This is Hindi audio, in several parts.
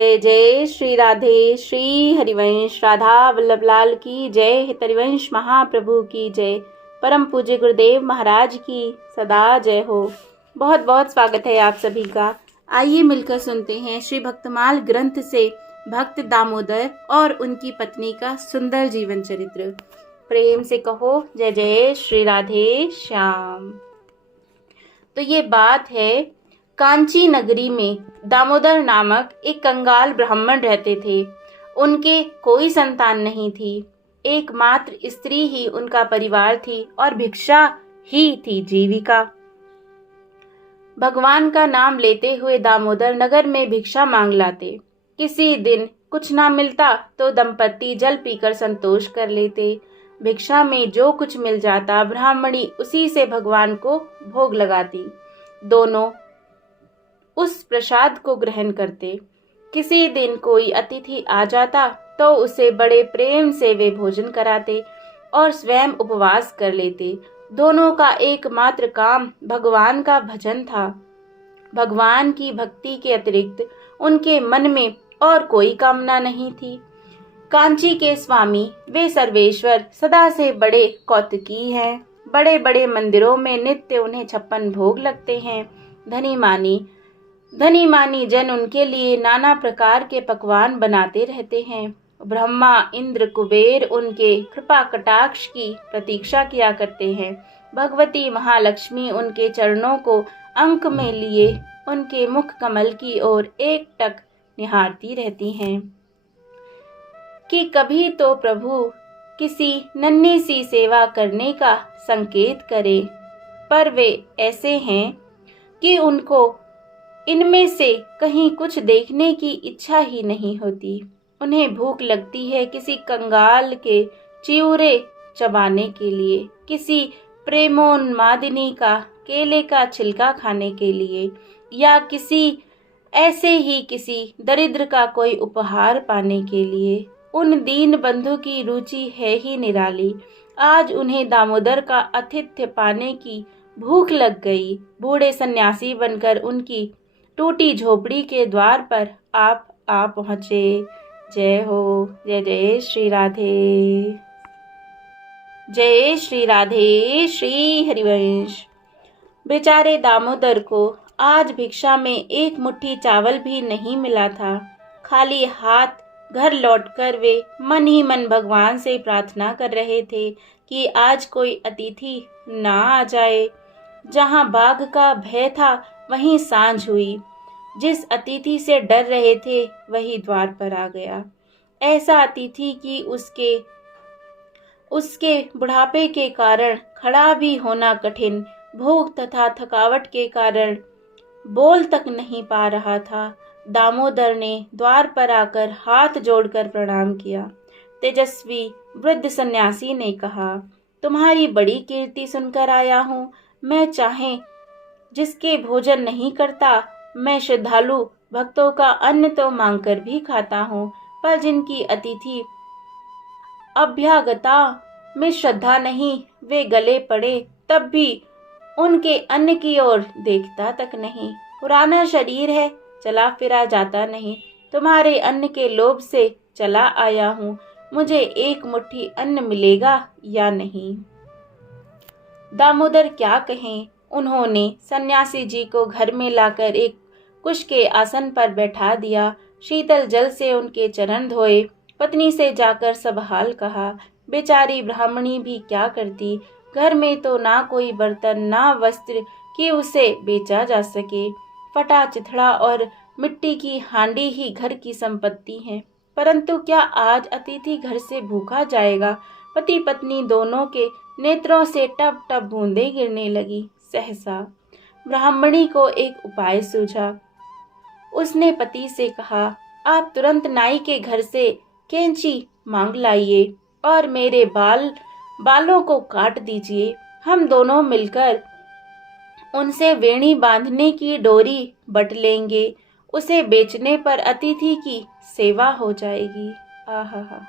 जय जय श्री राधे श्री हरिवंश राधा वल्लभ लाल की जय। हितरिवंश महाप्रभु की जय। परम पूज्य गुरुदेव महाराज की सदा जय हो। बहुत बहुत स्वागत है आप सभी का। आइए मिलकर सुनते हैं श्री भक्तमाल ग्रंथ से भक्त दामोदर और उनकी पत्नी का सुंदर जीवन चरित्र। प्रेम से कहो जय जय श्री राधे श्याम। तो ये बात है, कांची नगरी में दामोदर नामक एक कंगाल ब्राह्मण रहते थे। उनके कोई संतान नहीं थी। एकमात्र स्त्री ही उनका परिवार थी और भिक्षा ही थी जीविका। भगवान का नाम लेते हुए दामोदर नगर में भिक्षा मांग लाते। किसी दिन कुछ ना मिलता तो दंपत्ति जल पीकर संतोष कर लेते। भिक्षा में जो कुछ मिल जाता ब्राह्मणी उसी से भगवान को भोग लगाती। दोनों उस प्रसाद को ग्रहण करते। किसी दिन कोई अतिथि आ जाता तो उसे बड़े प्रेम से वे भोजन कराते और स्वयं उपवास कर लेते। दोनों का एकमात्र काम भगवान का भजन था। भगवान की भक्ति के अतिरिक्त उनके मन में और कोई कामना नहीं थी। कांची के स्वामी वे सर्वेश्वर सदा से बड़े कौतुकी हैं। बड़े बड़े मंदिरों में नित्य उन्हें 56 भोग लगते हैं। धनी मानी जन उनके लिए नाना प्रकार के पकवान बनाते रहते हैं। ब्रह्मा इंद्र कुबेर उनके कृपा कटाक्ष की प्रतीक्षा किया करते हैं। भगवती महालक्ष्मी उनके चरणों को अंक में लिए उनके मुख कमल की ओर एकटक निहारती रहती हैं कि कभी तो प्रभु किसी नन्ही सी सेवा करने का संकेत करें। पर वे ऐसे हैं कि उनको इनमें से कहीं कुछ देखने की इच्छा ही नहीं होती। उन्हें भूख लगती है किसी कंगाल के चिउरे चबाने के लिए, किसी प्रेमोन्मादिनी का केले का छिलका खाने के लिए, या किसी दरिद्र का कोई उपहार पाने के लिए। उन दीन बंधु की रुचि है ही निराली। आज उन्हें दामोदर का आतिथ्य पाने की भूख लग गई। बूढ़े सन्यासी बनकर उनकी टूटी झोपड़ी के द्वार पर आप आ पहुंचे। जय हो जय जय श्री राधे। जय श्री राधे श्री हरिवंश। बेचारे दामोदर को आज भिक्षा में एक मुट्ठी चावल भी नहीं मिला था। खाली हाथ घर लौटकर वे मन ही मन भगवान से प्रार्थना कर रहे थे कि आज कोई अतिथि ना आ जाए। जहां बाघ का भय था वहीं सांझ हुई। जिस अतिथि से डर रहे थे वही द्वार पर आ गया। ऐसा अतिथि कि उसके बुढ़ापे के कारण खड़ा भी होना कठिन, भूख तथा थकावट के कारण बोल तक नहीं पा रहा था। दामोदर ने द्वार पर आकर हाथ जोड़कर प्रणाम किया। तेजस्वी वृद्ध सन्यासी ने कहा, तुम्हारी बड़ी कीर्ति सुनकर आया हूँ। मैं चाहे जिसके भोजन नहीं करता, मैं श्रद्धालु भक्तों का अन्न तो मांगकर भी खाता हूँ, पर जिनकी अतिथि अभ्यागता में श्रद्धा नहीं, वे गले पड़े तब भी उनके अन्न की ओर देखता तक नहीं। पुराना शरीर है, चला फिरा जाता नहीं। तुम्हारे अन्न के लोभ से चला आया हूँ। मुझे एक मुट्ठी अन्न मिलेगा या नहीं? दामोदर क्या कहें। उन्होंने सन्यासी जी को घर में लाकर एक कुश के आसन पर बैठा दिया। शीतल जल से उनके चरण धोए। पत्नी से जाकर सब हाल कहा। बेचारी ब्राह्मणी भी क्या करती। घर में तो ना कोई बर्तन ना वस्त्र कि उसे बेचा जा सके। फटा चिथड़ा और मिट्टी की हांडी ही घर की संपत्ति है। परंतु क्या आज अतिथि घर से भूखा जाएगा? पति पत्नी दोनों के नेत्रों से टप टप बूंदें गिरने लगी। सहसा ब्राह्मणी को एक उपाय सूझा। उसने पति से कहा, आप तुरंत नाई के घर से कैंची मांग लाइए और मेरे बालों को काट दीजिए। हम दोनों मिलकर उनसे वेणी बांधने की डोरी बट लेंगे। उसे बेचने पर अतिथि की सेवा हो जाएगी। आहा।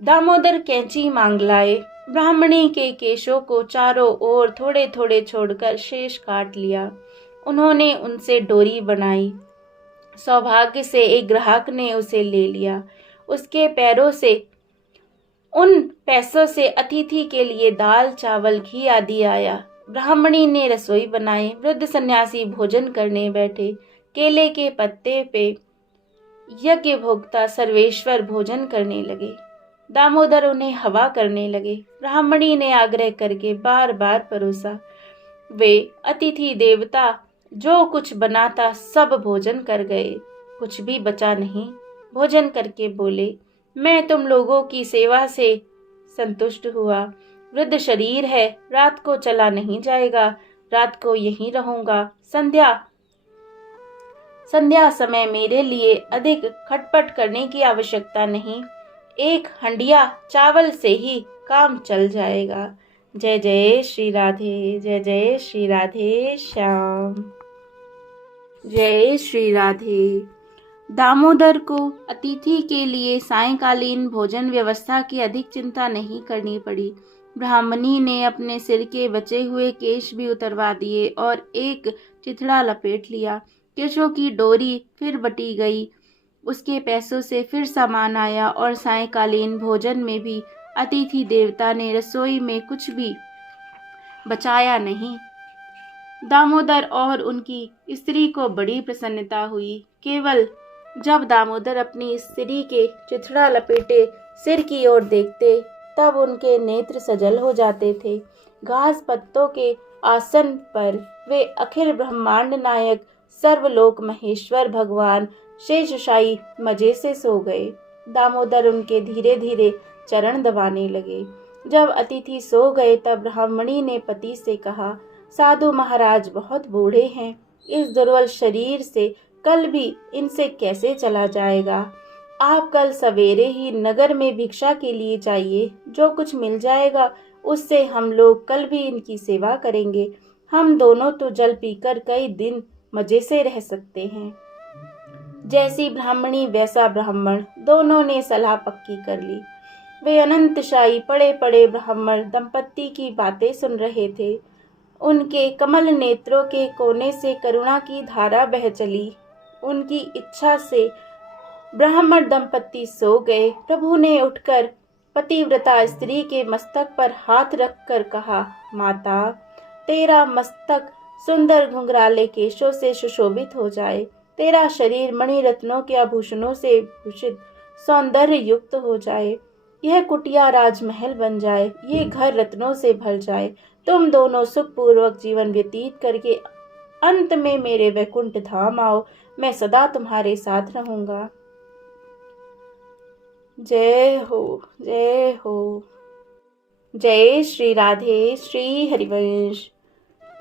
दामोदर कैंची मांग लाए। ब्राह्मणी के केशों को चारों ओर थोड़े थोड़े छोड़कर शेष काट लिया। उन्होंने उनसे डोरी बनाई। सौभाग्य से एक ग्राहक ने उसे ले लिया। उसके पैरों से उन पैसों से अतिथि के लिए दाल चावल घी आदि आया। ब्राह्मणी ने रसोई बनाई। वृद्ध सन्यासी भोजन करने बैठे। केले के पत्ते पे यज्ञ भोक्ता सर्वेश्वर भोजन करने लगे। दामोदर उन्हें हवा करने लगे। ब्राह्मणी ने आग्रह करके बार बार परोसा। वे अतिथि देवता जो कुछ बनाता सब भोजन कर गए, कुछ भी बचा नहीं। भोजन करके बोले, मैं तुम लोगों की सेवा से संतुष्ट हुआ। वृद्ध शरीर है, रात को चला नहीं जाएगा, रात को यहीं रहूंगा। संध्या समय मेरे लिए अधिक खटपट करने की आवश्यकता नहीं। एक हंडिया चावल से ही काम चल जाएगा। जय जय श्री राधे, जय जय श्री राधे श्याम। जय श्री राधे। दामोदर को अतिथि के लिए सायंकालीन भोजन व्यवस्था की अधिक चिंता नहीं करनी पड़ी। ब्राह्मणी ने अपने सिर के बचे हुए केश भी उतरवा दिए और एक चिथड़ा लपेट लिया। केशों की डोरी फिर बटी गई। उसके पैसों से फिर सामान आया और सायंकालीन भोजन में भी अतिथि देवता ने रसोई में कुछ भी बचाया नहीं। दामोदर और उनकी स्त्री को बड़ी प्रसन्नता हुई। केवल जब दामोदर अपनी स्त्री के चिथड़ा लपेटे सिर की ओर देखते तब उनके नेत्र सजल हो जाते थे। घास पत्तों के आसन पर वे अखिल ब्रह्मांड नायक सर्वलोक महेश्वर भगवान शेषशायी मजे से सो गए। दामोदर उनके धीरे धीरे चरण दबाने लगे। जब अतिथि सो गए तब ब्राह्मणी ने पति से कहा, साधु महाराज बहुत बूढ़े हैं, इस दुर्बल शरीर से कल भी इनसे कैसे चला जाएगा। आप कल सवेरे ही नगर में भिक्षा के लिए जाइए। जो कुछ मिल जाएगा उससे हम लोग कल भी इनकी सेवा करेंगे। हम दोनों तो जल पीकर कई दिन मजे से रह सकते हैं। जैसी ब्राह्मणी वैसा ब्राह्मण, दोनों ने सलाह पक्की कर ली। वे अनंतशाही पड़े पड़े ब्राह्मण दंपत्ति की बातें सुन रहे थे। उनके कमल नेत्रों के कोने से करुणा की धारा बह चली। उनकी इच्छा से ब्राह्मण दंपत्ति सो गए। प्रभु ने उठकर पतिव्रता स्त्री के मस्तक पर हाथ रखकर कहा, माता, तेरा मस्तक सुंदर घुंघराले केशों से सुशोभित हो जाए, तेरा शरीर मणि रत्नों के आभूषणों से भूषित सौंदर्य युक्त हो जाए, यह कुटिया राजमहल बन जाए, ये घर रत्नों से भर जाए, तुम दोनों सुखपूर्वक जीवन व्यतीत करके अंत में मेरे वैकुंठ धाम आओ, मैं सदा तुम्हारे साथ रहूंगा। जय हो, जय हो। जय श्री राधे। श्री हरिवंश।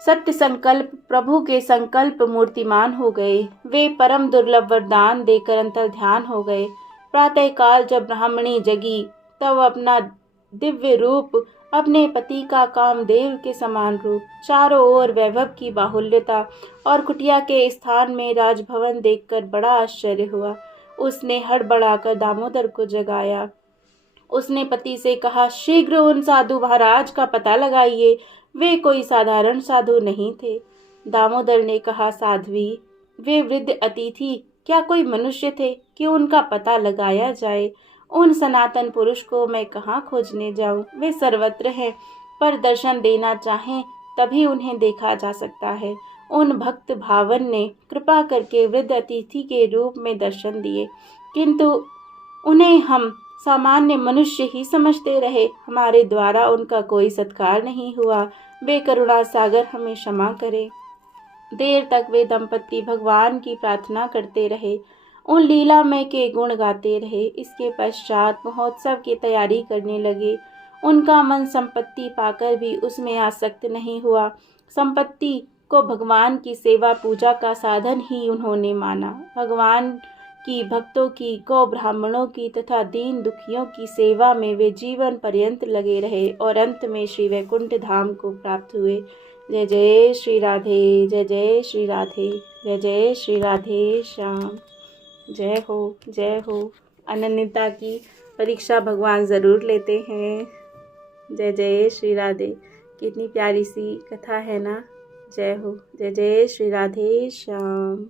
सत्य संकल्प प्रभु के संकल्प मूर्तिमान हो गए। वे परम दुर्लभ वरदान देकर अंतर ध्यान हो गए। प्रातः काल जब ब्राह्मणी जगी तब अपना दिव्य रूप, अपने पति का कामदेव के समान रूप, चारों ओर वैभव की बाहुल्यता और कुटिया के स्थान में राजभवन देखकर बड़ा आश्चर्य हुआ। उसने हड़बड़ाकर दामोदर को जगाया। उसने पति से कहा, शीघ्र उन साधु महाराज का पता लगाइए, वे कोई साधारण साधु नहीं थे। दामोदर ने कहा, साध्वी, वे वृद्ध अतिथि क्या कोई मनुष्य थे कि उनका पता लगाया जाए। उन सनातन पुरुष को मैं कहाँ खोजने जाऊं? वे सर्वत्र हैं, पर दर्शन देना चाहें तभी उन्हें देखा जा सकता है। उन भक्त भावन ने कृपा करके वृद्ध अतिथि के रूप में दर्शन दिए, किंतु उन्हें हम सामान्य मनुष्य ही समझते रहे। हमारे द्वारा उनका कोई सत्कार नहीं हुआ। वे करुणा सागर हमें क्षमा करे। देर तक वे दंपत्ति भगवान की प्रार्थना करते रहे, उन लीलामय के गुण गाते रहे। इसके पश्चात महोत्सव की तैयारी करने लगे। उनका मन संपत्ति पाकर भी उसमें आसक्त नहीं हुआ। संपत्ति को भगवान की सेवा पूजा का साधन ही उन्होंने माना। भगवान की, भक्तों की, गौ ब्राह्मणों की तथा दीन दुखियों की सेवा में वे जीवन पर्यंत लगे रहे और अंत में श्री वैकुंठ धाम को प्राप्त हुए। जय जय श्री राधे, जय जय श्री राधे, जय जय श्री राधे श्याम। जय हो, जय हो। अनन्यता की परीक्षा भगवान ज़रूर लेते हैं। जय जय श्री राधे। कितनी प्यारी सी कथा है ना। जय हो, जय जय श्री राधे श्याम।